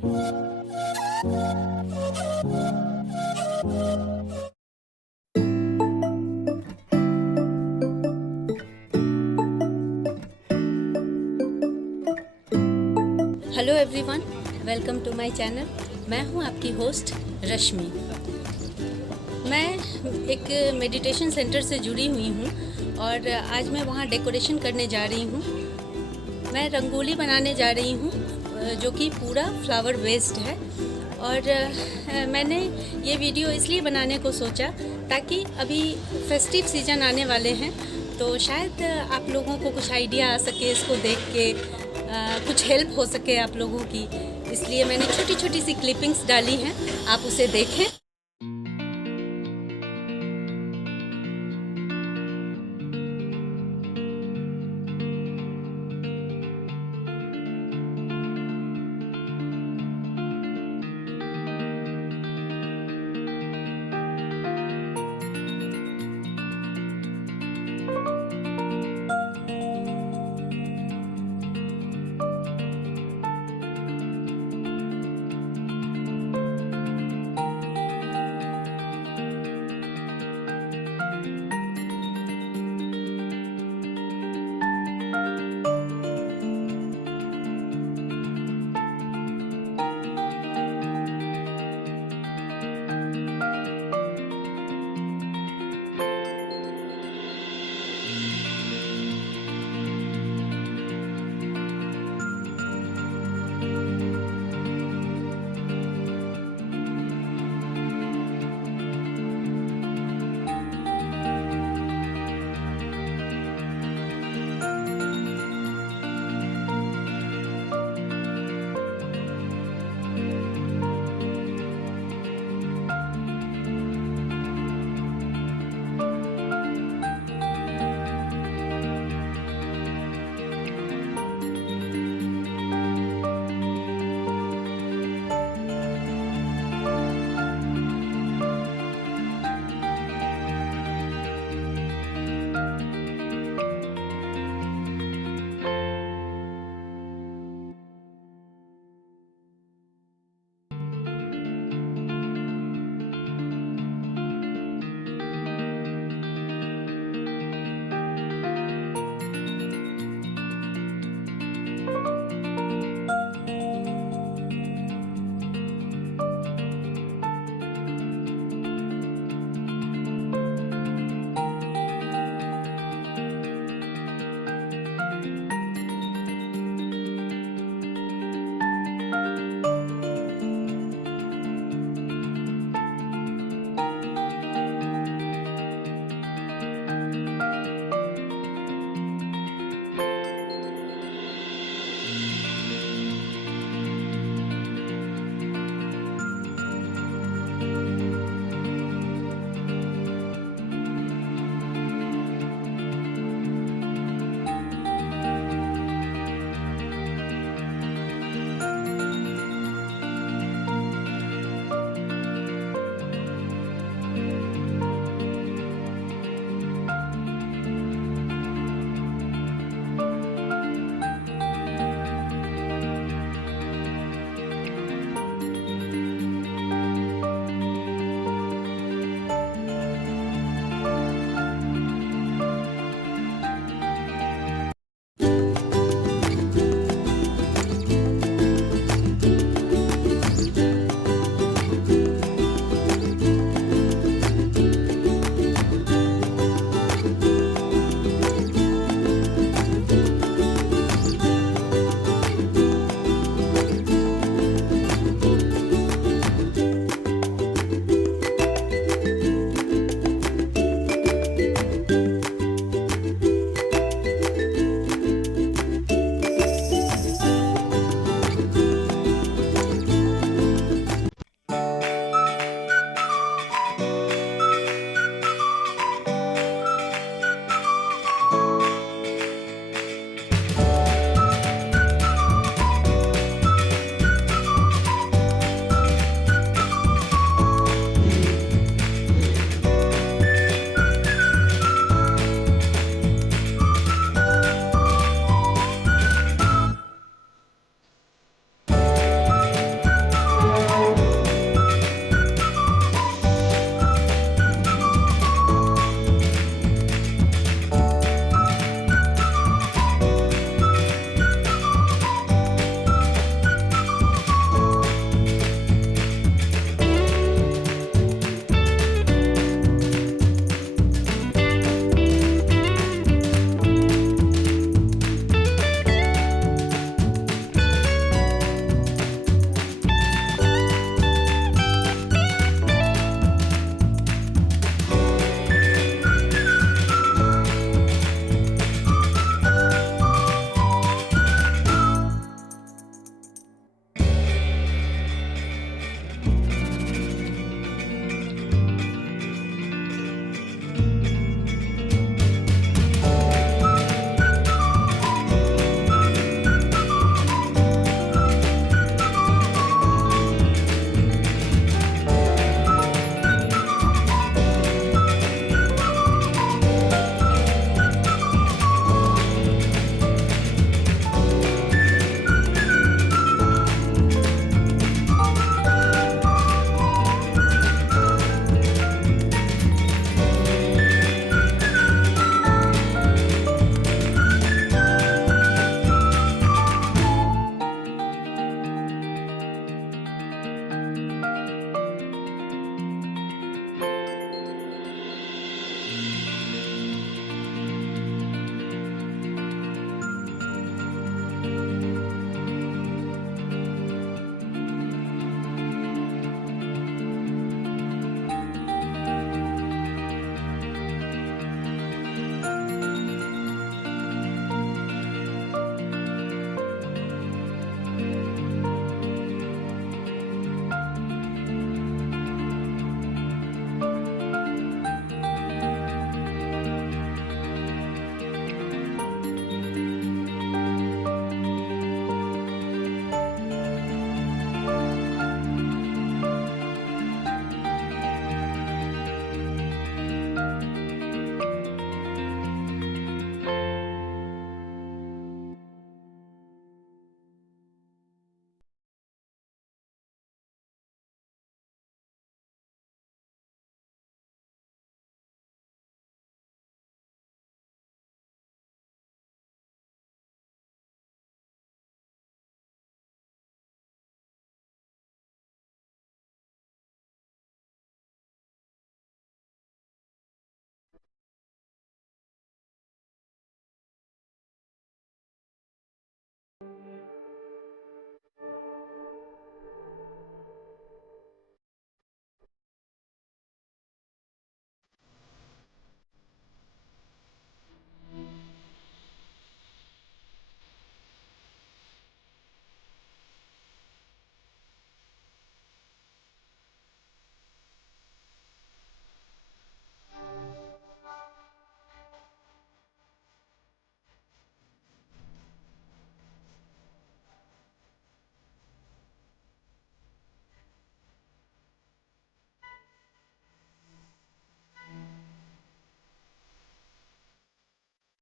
Hello everyone, welcome to my channel. मैं हूं आपकी होस्ट रश्मि। मैं एक मेडिटेशन सेंटर से जुड़ी हुई हूं और आज मैं वहां डेकोरेशन करने जा रही हूं। मैं रंगोली बनाने जा रही हूं जो कि पूरा फ्लावर बेस्ड है। और मैंने ये वीडियो इसलिए बनाने को सोचा ताकि अभी फेस्टिव सीज़न आने वाले हैं, तो शायद आप लोगों को कुछ आइडिया आ सके इसको देख के, कुछ हेल्प हो सके आप लोगों की। इसलिए मैंने छोटी छोटी सी क्लिपिंग्स डाली हैं, आप उसे देखें।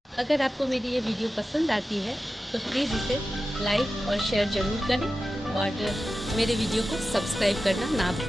अगर आपको मेरी ये वीडियो पसंद आती है तो प्लीज़ इसे लाइक और शेयर ज़रूर करें और मेरे वीडियो को सब्सक्राइब करना ना भूलें।